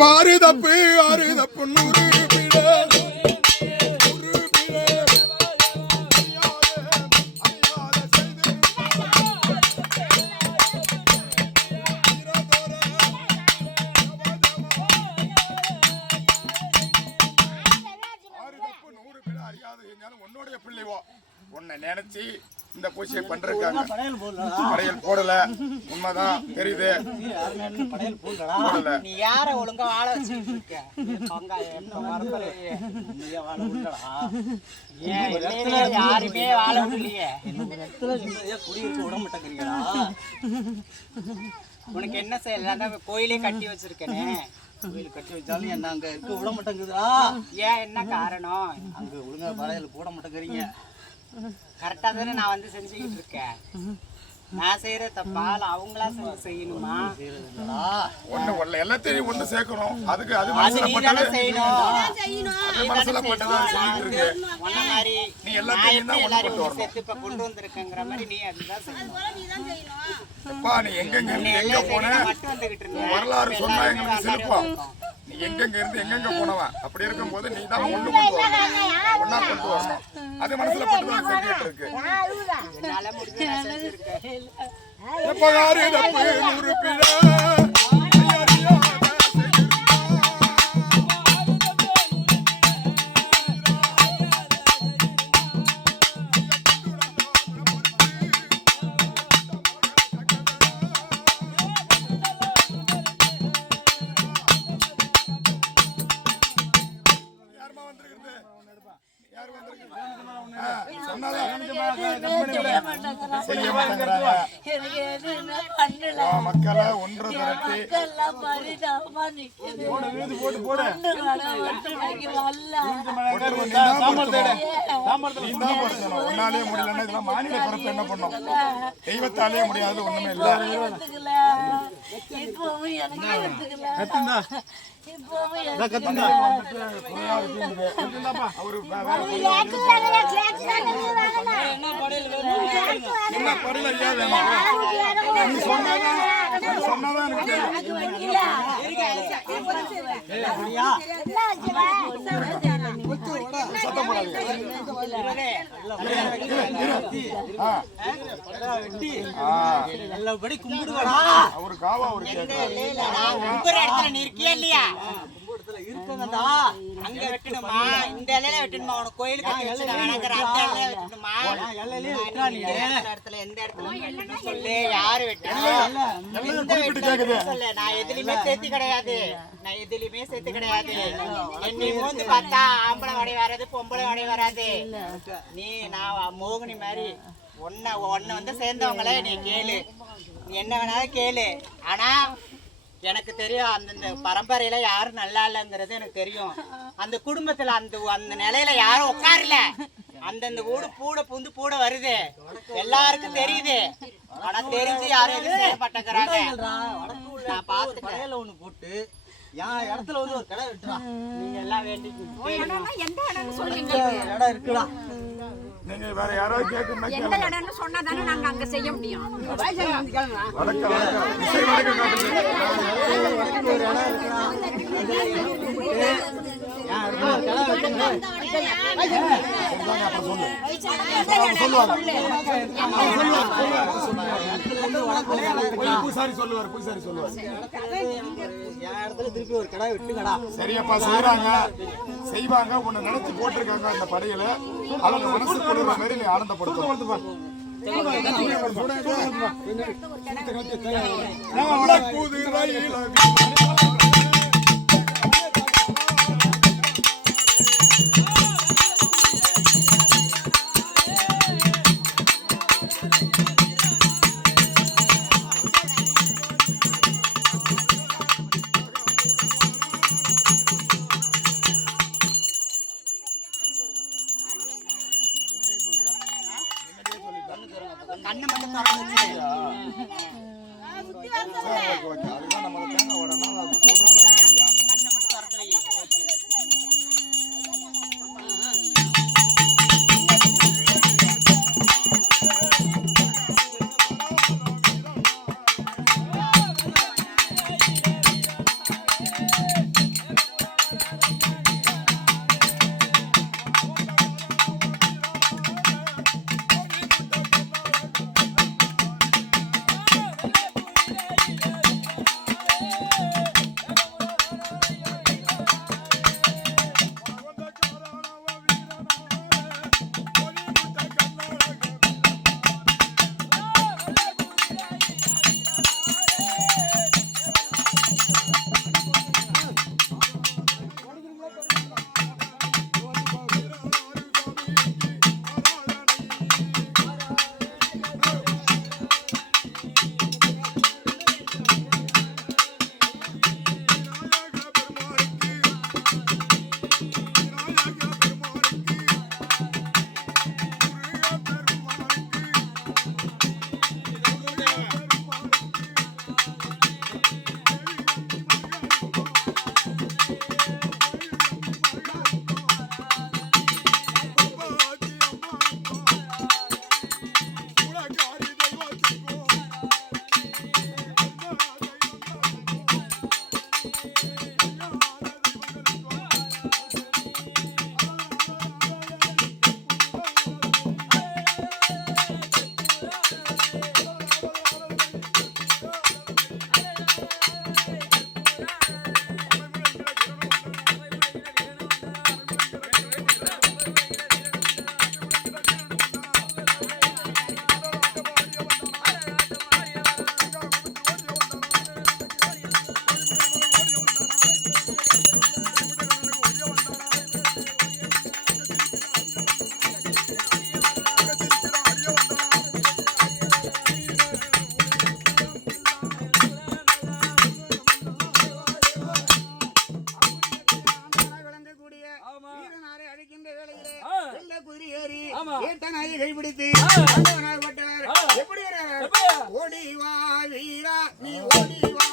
பாரு தப்பு ஆறு தப்பு நூறு உன்னுடைய பிள்ளைவோ உன்னை நினைச்சு இந்த பூஜையை பண்றாங்க. படையல் போடல, உண்மைதான் தெரியுது. நீ யார ஒழுங்கா வாழ வச்சிருக்க? யாருமே வாழ முடியலையே. குடியிருக்க விட மாட்டேங்கிறீங்களா? உனக்கு என்ன செய்யல? கோயிலே கட்டி வச்சிருக்கேனே. கோயில் கட்டி வச்சாலும் என்ன அங்க இருக்க விட மாட்டேங்குதா? ஏன் என்ன காரணம்? அங்க ஒழுங்கா படையல் போட மாட்டேங்கிறீங்க. கரெக்டா தானே நான் வந்து செஞ்சுக்கிட்டு இருக்கேன். நான் செய்யற தப்பால அவங்களா செய்யணுமா? ஒண்ணு ஒண்ணு எல்லாத்தையும் ஒண்ணு சேர்க்கணும். அதுக்கு அது சேர்த்து இப்ப கொண்டு வந்திருக்கங்கிற மாதிரி நீ அதுதான் செய்யணும். நீ எங்க போன வரலாறு சொன்னா எங்களுக்கு சிரிப்போம். நீ எங்கெங்க இருந்து எங்கெங்க போனவன் அப்படி இருக்கும் போது நீ தான் ஒண்ணு கொண்டு வரணும், ஒன்னா கொண்டு வரணும். அது மனசுல பட்டு செஞ்சுட்டு இருக்கு. மக்களை ஒன்று திரட்டி உன்னாலே முடியலன்னா இதெல்லாம் மாநில பிறப்பு என்ன பண்ணும்? தெய்வத்தாலே முடியாது ஒண்ணுமே இல்லை. அங்க வெட்டணுமா? இந்த இலையில வெட்டணுமா? உனக்கு கோயிலுக்கு எந்த இடத்துல சொல்லு, யாரு வெட்டணும்? நான் எதுலயுமே சேர்த்து கிடையாது. நான் எதுலயுமே சேர்த்து கிடையாது. என்னை மூந்து பார்த்தா ஆம்பளை வடை வராது, பொம்பளை வடை வராது. நீ நான் மோகினி மாதிரி ஒன்ன வந்து சேர்ந்தவங்கள நீ கேளு, நீ என்ன வேணாலும் கேளு. ஆனா எனக்கு தெரியும் அந்தந்த பரம்பரையில யாரும் நல்லா இல்லைங்கிறது எனக்கு தெரியும். அந்த குடும்பத்துல அந்த நிலையில யாரும் உட்காரல. அந்தந்த வீடு பூட புந்து பூட வருது, எல்லாருக்கும் தெரியுது. ஆனா தெரிஞ்சு யாரும் எதுவும் செய்ய மாட்டேங்கிறாங்க. நான் பார்த்துட்டேன். ஒண்ணு போட்டு என் இடத்துல வந்து ஒரு கடை வெட்டுறா. நீங்க எல்லாம் வேண்டி இடம் இருக்குடா. நீங்க வேற யாராவது கேட்கணும், எந்த இடம்னு சொன்னா தானே நாங்க அங்க செய்ய முடியும். சரியப்பா செய்யறாங்க, செய்வாங்க. உன்னை நினைச்சு போட்டிருக்காங்க அந்த படையில. அவங்க மனசு கொடுற மாதிரி நீ ஆனந்தப்படுத்த. கண்ணு மட்டும் திறந்து வச்சு அதுதான் நம்ம தேங்காய் உடனே அந்த குதிரை ஏறி ஆமா. ஏத்த நாயை கைப்பிடித்து எப்படி வர்றாரு? ஓடி வா வீரா நீ ஓடி வா